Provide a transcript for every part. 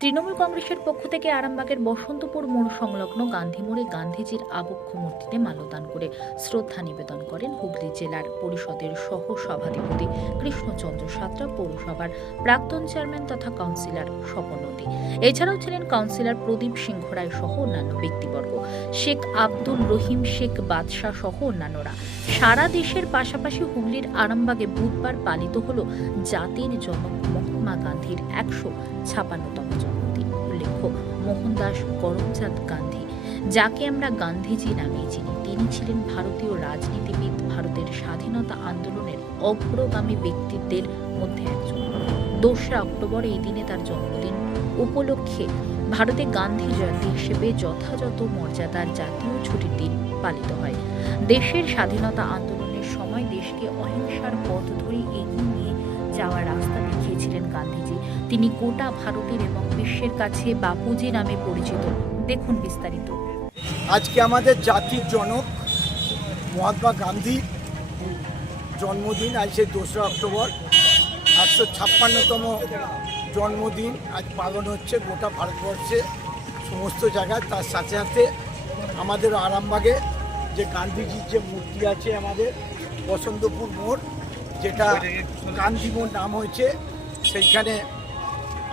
তৃণমূল কংগ্রেসের পক্ষ থেকে আরামবাগের বসন্তপুর মোড় সংলগ্ন গান্ধী মোড়ে গান্ধীজির আবক্ষ মূর্তিতে মাল্যদান করে শ্রদ্ধা নিবেদন করেন হুগলি জেলার পরিষদের সহ সভাধিপতি কৃষ্ণচন্দ্র সাঁতরা, পৌরসভার প্রাক্তন চেয়ারম্যান তথা কাউন্সিলর স্বপন নদী এছাড়াও ছিলেন কাউন্সিলর প্রদীপ সিংহ রায় সহ অন্যান্য ব্যক্তিবর্গ। শেখ আব্দুল রহিম, শেখ বাদশাহ সহ অন্যান্যরা। সারা দেশের পাশাপাশি হুগলির আরামবাগে বুধবার পালিত হল জাতির জনক মহাত্মা গান্ধীর একশো ছাপান্নতম জন্মদিন। উল্লেখ্য, মোহনদাস করমচাঁদ গান্ধী, যাকে আমরা গান্ধীজি নামে চিনি, তিনি ছিলেন ভারতীয় রাজনীতিবিদ, ভারতের স্বাধীনতা আন্দোলনের অগ্রগামী ব্যক্তিত্বের মধ্যে একজন। দোসরা অক্টোবর এই দিনে তার জন্মদিন। উপলক্ষে ভারতে গান্ধী জয়ন্তী হিসেবে যথাযথ মর্যাদার জাতীয় ছুটির দিন পালিত হয়। দেশের স্বাধীনতা আন্দোলনের সময় দেশকে অহিংসার পথ ধরে এগিয়ে নিয়ে যাওয়ার রাস্তা দেখিয়েছিলেন গান্ধীজি। তিনি গোটা ভারতের এবং বিশ্বের কাছে বাপুজি নামে পরিচিত। দেখুন বিস্তারিত। আজকে আমাদের জাতির জনক মহাত্মা গান্ধী জন্মদিন, আজ সেই দোসরা অক্টোবর। একশো ছাপ্পান্নতম জন্মদিন, আজ পালন হচ্ছে গোটা ভারতবর্ষে, সমস্ত জায়গায়। তার সাথে সাথে আমাদের আরামবাগে যে গান্ধীজির যে মূর্তি আছে আমাদের বসন্তপুর মোড়, যেটা গান্ধী মোড় নাম হয়েছে সেইখানে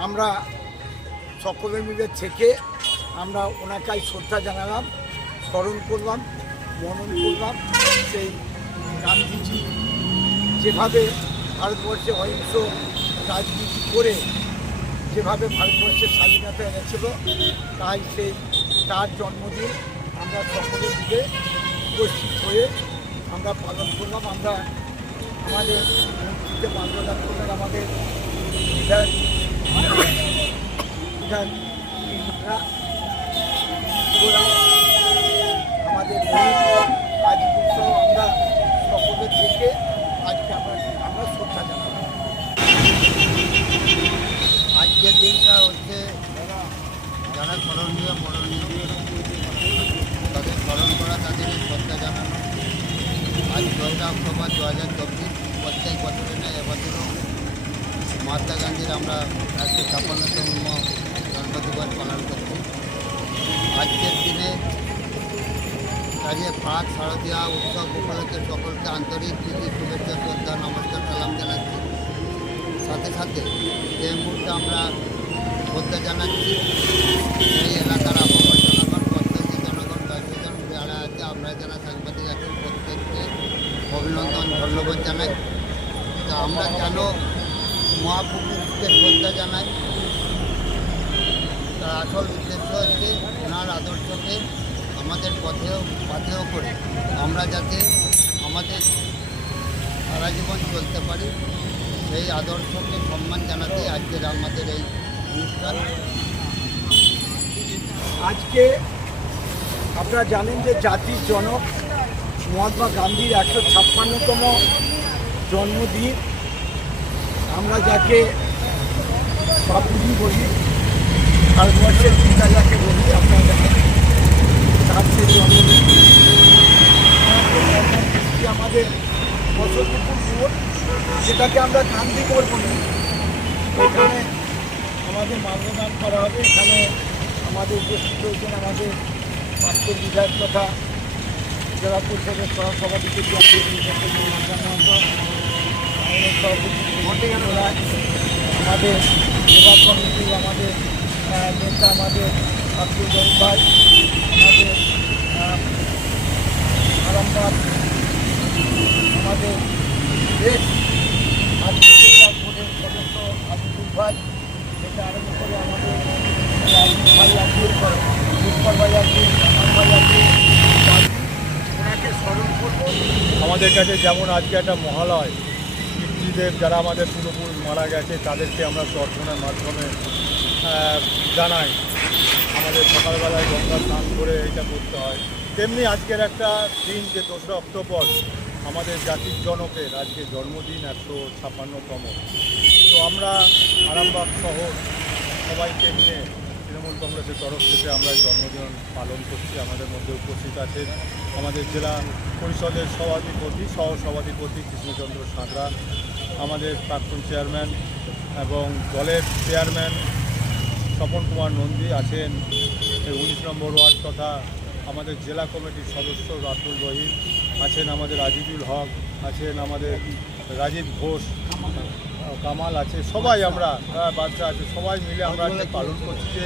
আমরা সকলে মিলে থেকে আমরা ওনাকাই শ্রদ্ধা জানালাম, স্মরণ করলাম, মনন করলাম। সেই গান্ধীজি যেভাবে ভারতবর্ষে অহিংস রাজনীতি করে যেভাবে ভারতবর্ষের স্বাধীনতা এনেছিল, তাই সেই তার জন্মদিন আমরা সকলে মিলে উপস্থিত হয়ে আমরা পালন করলাম। আমরা আমাদের মাল্যদান করলেন আমাদের বিধায়ক বিধায়ক তিনরা ওরা আমাদের সহ আমরা সকলে থেকে আজকে আমরা শ্রদ্ধা জানাব আজকের দিনটা হচ্ছে যারা স্মরণীয়। মরণীয় তাদের স্মরণ করা তাদের শ্রদ্ধা জানানো। আজ দশটা অক্টোবর দু হাজার চব্বিশ, প্রত্যেক বছরের ন্যায় এবছরও মহাত্মা গান্ধীর আমরা একশো ছাপ্পান্নতম জন্মদিবস পালন করছি। আজকের দিনে কাজে পাক শারদীয়া উৎসব উপলক্ষে সকলকে আন্তরিক প্রীতি, শুভেচ্ছা, শ্রদ্ধা, নমস্কার, সালাম জানাচ্ছি। সাথে সাথে যে মুহূর্তে আমরা শ্রদ্ধা জানাচ্ছি এই এলাকার আবহাওয়া জনগণ প্রত্যেকটি জনগণ দশজন যারা আছে, আমরা যারা সাংবাদিক আছেন, প্রত্যেককে অভিনন্দন, ধন্যবাদ জানাই। আমরা কেন মহাপুরুষকে শ্রদ্ধা জানাই। তার আসল উদ্দেশ্য হচ্ছে ওনার আদর্শকে আমাদের পথেও, পাথেও করে। আমরা যাতে আমাদের সারা জীবন চলতে পারি। সেই আদর্শকে সম্মান জানাতে আজকের আমাদের এই অনুষ্ঠান। আজকে আপনারা জানেন যে জাতির জনক মহাত্মা গান্ধীর একশো ছাপ্পান্নতম জন্মদিন। আমরা যাকে বাপুজি বলি ভারতবর্ষের পিতা যাকে বলি আপনারা তার কর্মসূচি আমাদের যেটাকে আমরা গান্ধী বলি এখানে আমাদের মাল্যদান করা হবে এখানে আমাদের উপস্থিত হয়েছেন আমাদের প্রাক্তন বিধায়ক তথা জেলা পরিষদের সভাপতি আমাদের সেবা কমিটি আমাদের নেতা আমাদের আব্দুল গরিব ভাই আমাদের আহ, আমাদের ভাই থেকে আরম্ভ করে আমাদের আমাদের কাছে যেমন আজকে একটা মহালয় পিতৃদেব যারা আমাদের পুরোপুরি মারা গেছে, তাদেরকে আমরা দর্শনের মাধ্যমে জানাই। আমাদের সকালবেলায় গঙ্গা স্নান করে এটা করতে হয়। তেমনি আজকের একটা দিন যে দোসরা অক্টোবর, আমাদের জাতির জনকের আজকে জন্মদিন একশো ছাপ্পান্নতম। তো আমরা আরামবাগ শহর সবাইকে নিয়ে তৃণমূল কংগ্রেসের তরফ থেকে আমরা জন্মদিন পালন করছি। আমাদের মধ্যে উপস্থিত আছেন আমাদের জেলা পরিষদের সভাধিপতি সহ সভাধিপতি কৃষ্ণচন্দ্র সাঁতরা। আমাদের প্রাক্তন চেয়ারম্যান এবং দলের চেয়ারম্যান স্বপন কুমার নন্দী আছেন। উনিশ নম্বর ওয়ার্ড তথা আমাদের জেলা কমিটির সদস্য রাতুল রহিম আছেন আমাদের আজিজুল হক আছেন আমাদের রাজীব ঘোষ কামাল আছে সবাই আমরা আহ, বাচ্চা আছে সবাই মিলে আমরা পালন করছি যে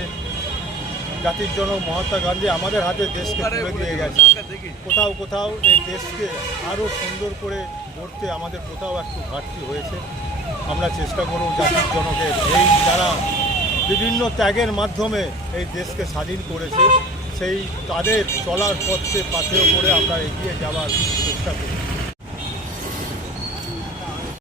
জাতির জনক মহাত্মা গান্ধী আমাদের হাতে দেশকে তুলে দিয়ে গেছে। কোথাও কোথাও এই দেশকে আরও সুন্দর করে গড়তে আমাদের কোথাও একটু ঘাটতি হয়েছে। আমরা চেষ্টা করব জাতির জনকের এই যারা বিভিন্ন ত্যাগের মাধ্যমে এই দেশকে স্বাধীন করেছে। সেই তাদের চলার পথে পাথেও করে আমরা এগিয়ে যাওয়ার চেষ্টা করি